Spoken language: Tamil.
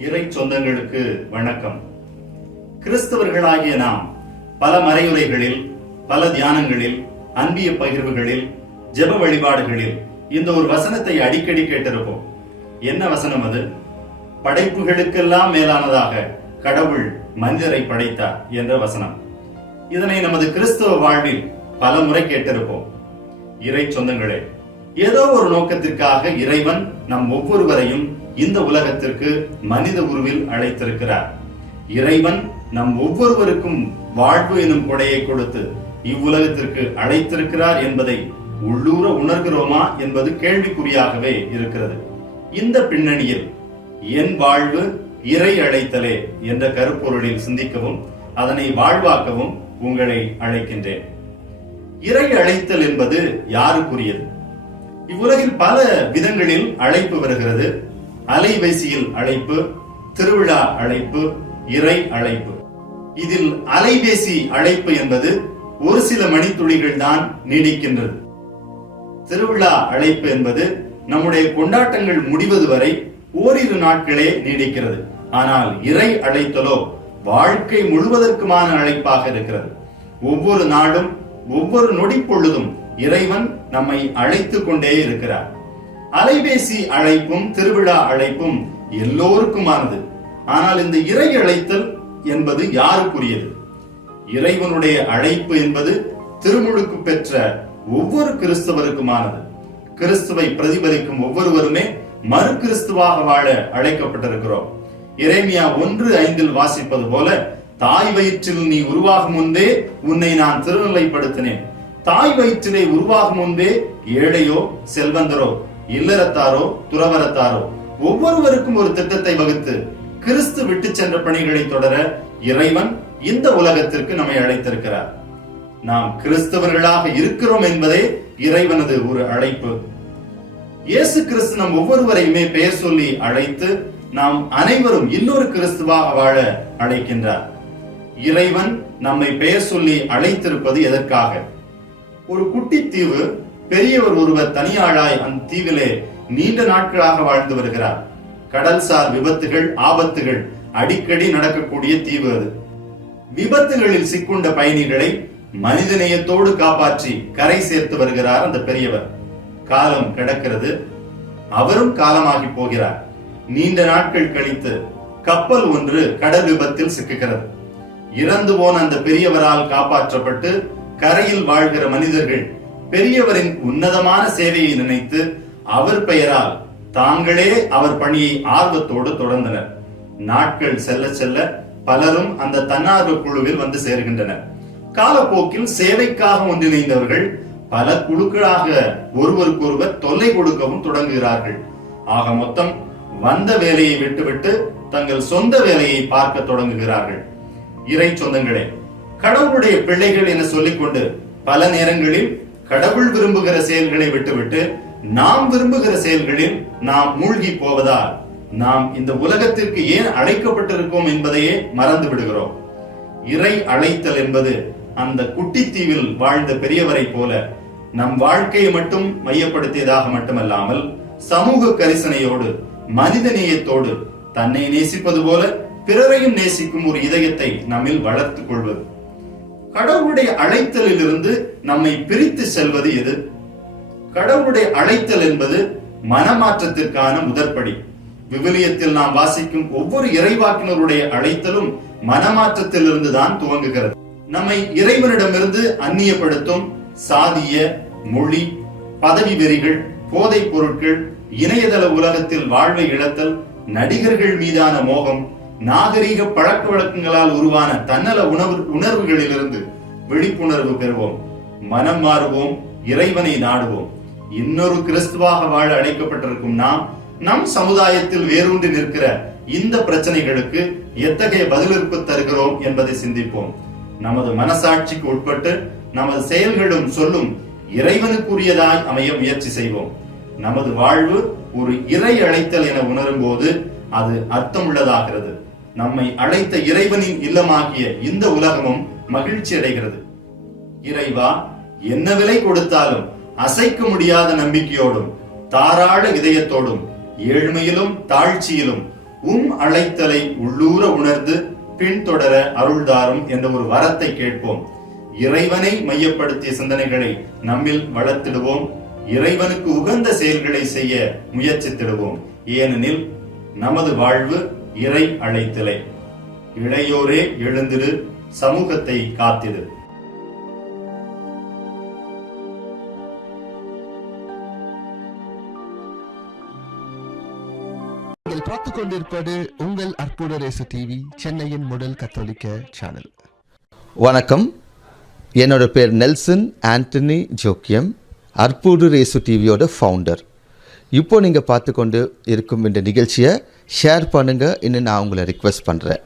இறை சொந்தங்களுக்கு வணக்கம். கிறிஸ்தவர்களாகிய நாம் பல மறையுரைகளில் பல தியானங்களில் அன்பிய பகிர்வுகளில் ஜெப வழிபாடுகளில் இந்த ஒரு வசனத்தை அடிக்கடி கேட்டிருப்போம். என்ன வசனம் அது? படைப்புகளுக்கெல்லாம் மேலானதாக கடவுள் மனிதரை படைத்தார் என்ற வசனம். இதனை நமது கிறிஸ்தவ வாழ்வில் பல முறை கேட்டிருப்போம். இறை சொந்தங்களே ஏதோ ஒரு நோக்கத்திற்காக இறைவன் நம் ஒவ்வொருவரையும் இந்த உலகத்திற்கு மனித உருவில் அழைத்திருக்கிறார். இறைவன் நம் ஒவ்வொருவருக்கும் வாழ்வு எனும் கொடையை கொடுத்து இவ்வுலகத்திற்கு அழைத்திருக்கிறார் என்பதை உள்ளூர உணர்கிறோமா என்பது கேள்விக்குறியாகவே இருக்கிறது. இந்த பின்னணியில் என் வாழ்வு இறை அழைத்தலே என்ற கருப்பொருளில் சிந்திக்கவும் அதனை வாழ்வாக்கவும் உங்களை அழைக்கின்றேன். இறை அழைத்தல் என்பது யாருக்குரியது? இவ்வுலகில் பல விதங்களில் அழைப்பு வருகிறது. அலைபேசியில் அழைப்பு திருவிழா அழைப்பு இறை அழைப்பு. இதில் அலைபேசி அழைப்பு என்பது ஒரு சில மணித்துளிகள் தான் நீடிக்கின்றது. திருவிழா அழைப்பு என்பது நம்முடைய கொண்டாட்டங்கள் முடிவது வரை ஓரிரு நாட்களே நீடிக்கிறது. ஆனால் இறை அழைத்தலோ வாழ்க்கை முழுவதற்குமான அழைப்பாக இருக்கிறது. ஒவ்வொரு நாளும் ஒவ்வொரு நொடி பொழுதும் இறைவன் நம்மை அழைத்துக் கொண்டே இருக்கிறார். அலைபேசி அழைப்பும் திருவிழா அழைப்பும் எல்லோருக்குமானது. ஆனால் இந்த இறை அழைத்தல் என்பது யாருக்குரியது? இறைவனுடைய அழைப்பு என்பது திருமுழுக்கு பெற்ற ஒவ்வொரு கிறிஸ்தவருக்குமானது. கிறிஸ்துவை பிரதிபலிக்கும் ஒவ்வொருவருமே மறு கிறிஸ்துவாக வாழ அழைக்கப்பட்டிருக்கிறோம். இறைமியா ஒன்று ஐந்தில் வாசிப்பது போல தாய் வயிற்றில் நீ உருவாகும் முன்பே உன்னை நான் திருநிலைப்படுத்தினேன். தாய் வயிற்றிலே உருவாகும் முன்பே ஏழையோ செல்வந்தரோ இல்லறத்தாரோ துறவரத்தாரோ ஒவ்வொருவருக்கும் ஒரு திட்டத்தை வகுத்து கிறிஸ்து விட்டு சென்ற பணிகளை தொடர இறைவன் இந்த உலகத்திற்கு நம்மை அழைத்திருக்கிறார். நாம் கிறிஸ்தவர்களாக இருக்கிறோம் என்பதே இறைவனது ஒரு அழைப்பு. இயேசு கிறிஸ்து நம் ஒவ்வொருவரையுமே பெயர் சொல்லி அழைத்து நாம் அனைவரும் இன்னொரு கிறிஸ்துவாக வாழ அழைக்கின்றார். இறைவன் நம்மை பெயர் சொல்லி அழைத்திருப்பது எதற்காக? ஒரு குட்டி தீவு பெரியவர் ஒருவர் தனியாளாய் அந்த தீவிலே நீண்ட நாட்களாக வாழ்ந்து வருகிறார். கடல்சார் விபத்துகள் ஆபத்துகள் அடிக்கடி நடக்கக்கூடிய தீவு அது. விபத்துகளில் சிக்குண்ட பயணிகளை மனிதநேயத்தோடு காப்பாற்றி கரை சேர்த்து வருகிறார் அந்த பெரியவர். காலம் கிடக்கிறது. அவரும் காலமாகி போகிறார். நீண்ட நாட்கள் கழித்து கப்பல் ஒன்று கடல் விபத்தில் சிக்குகிறது. இறந்து போன அந்த பெரியவரால் காப்பாற்றப்பட்டு கரையில் வாழ்கிற மனிதர்கள் பெரியவரின் உன்னதமான சேவையை நினைத்து அவர் பெயரால் தாங்களே அவர் பணியை ஆர்வத்தோடு தொடர்ந்தனர். நாட்கள் செல்ல செல்ல பலரும் அந்த தன்னார்வ குழுவில் வந்து சேர்கின்றனர். காலப்போக்கில் சேவைக்காக ஒன்றிணைந்தவர்கள் பல குழுக்களாக ஒருவருக்கொருவர் தொல்லை கொடுக்கவும் தொடங்குகிறார்கள். ஆக மொத்தம் வந்த வேலையை விட்டுவிட்டு தங்கள் சொந்த வேலையை பார்க்க தொடங்குகிறார்கள். இறை சொந்தங்களே கடவுளுடைய பிள்ளைகள் என சொல்லிக்கொண்டு பல நேரங்களில் கடவுள் விரும்புகிற செயல்களை விட்டுவிட்டு நாம் விரும்புகிற செயல்களில் நாம் மூழ்கி போவதால் நாம் இந்த உலகத்திற்கு ஏன் அழைக்கப்பட்டிருக்கோம் என்பதையே மறந்து விடுகிறோம். இறை அழைத்தல் என்பது அந்த குட்டித்தீவில் வாழ்ந்த பெரியவரை போல நம் வாழ்க்கையை மட்டும் மையப்படுத்தியதாக மட்டுமல்லாமல் சமூக கரிசனையோடு மனித நேயத்தோடு தன்னை நேசிப்பது போல பிறரையும் நேசிக்கும் ஒரு இதயத்தை நம்மில் வளர்த்துக் கொள்வது. கடவுளுடைய அழைத்தலில் இருந்து நம்மை பிரித்து செல்வது எது? கடவுளுடைய அழைத்தல் என்பது மனமாற்றத்திற்கான முதற்படி. விவிலியத்தில் நாம் வாசிக்கும் ஒவ்வொரு இறைவாக்கினருடைய அழைத்தலும் மனமாற்றத்திலிருந்து தான் துவங்குகிறது. நம்மை இறைவனிடமிருந்து அந்நியப்படுத்தும் சாதிய மொழி பதவி வெறிகள் போதைப் பொருட்கள் இணையதள உலகத்தில் வாழ்வை இழத்தல் நடிகர்கள் மீதான மோகம் நாகரீக பழக்க வழக்கங்களால் உருவான தன்னல உணர்வு உணர்வுகளிலிருந்து விழிப்புணர்வு பெறுவோம். மனம் மாறுவோம் இறைவனை நாடுவோம். இன்னொரு கிறிஸ்துவாக வாழ அழைக்கப்பட்டிருக்கும் நாம் நம் சமுதாயத்தில் வேரூன்றி நிற்கிற இந்த பிரச்சனைகளுக்கு எத்தகைய பதிலிருப்பு தருகிறோம் என்பதை சிந்திப்போம். நமது மனசாட்சிக்கு உட்பட்டு நமது செயல்களும் சொல்லும் இறைவனுக்குரியதாய் அமைய முயற்சி செய்வோம். நமது வாழ்வு ஒரு இறை அழைத்தல் என உணரும் போது அது அர்த்தமுள்ளதாகிறது. நம்மை அழைத்த இறைவனின் இல்லமாகிய இந்த உலகமும் மகிழ்ச்சி அடைகிறது. இறைவா என்ன விலை கொடுத்தாலும் அசைக்க முடியாத நம்பிக்கையோடும் தாராள இதயத்தோடும் ஏழ்மையிலும் தாழ்ச்சியிலும் உம் அழைத்தலை உள்ளூர உணர்ந்து பின்தொடர அருள்தாரும் என்ற ஒரு வரத்தை கேட்போம். இறைவனை மையப்படுத்திய சிந்தனைகளை நம்மில் வளர்த்திடுவோம். இறைவனுக்கு உகந்த செயல்களை செய்ய முயற்சித்திடுவோம். ஏனெனில் நமது வாழ்வு இறை அழைத்தலை. இளையோரே எழுந்திரு சமூகத்தை காத்திடு நீங்கள் பார்த்துக் கொண்டிருப்பது உங்கள் அற்புத ரேசு டிவி சென்னையின் முதல் கத்தோலிக்க சேனல். வணக்கம். என்னோட பேர் நெல்சன் ஆண்டனி ஜோக்கியம் அற்புடு ரேசு டிவியோட ஃபவுண்டர் இப்போ நீங்கள் பார்த்து கொண்டு இருக்கும் இந்த நிகழ்ச்சியை ஷேர் பண்ணுங்கள் இன்னும் நான் உங்களை ரிக்வெஸ்ட் பண்ணுறேன்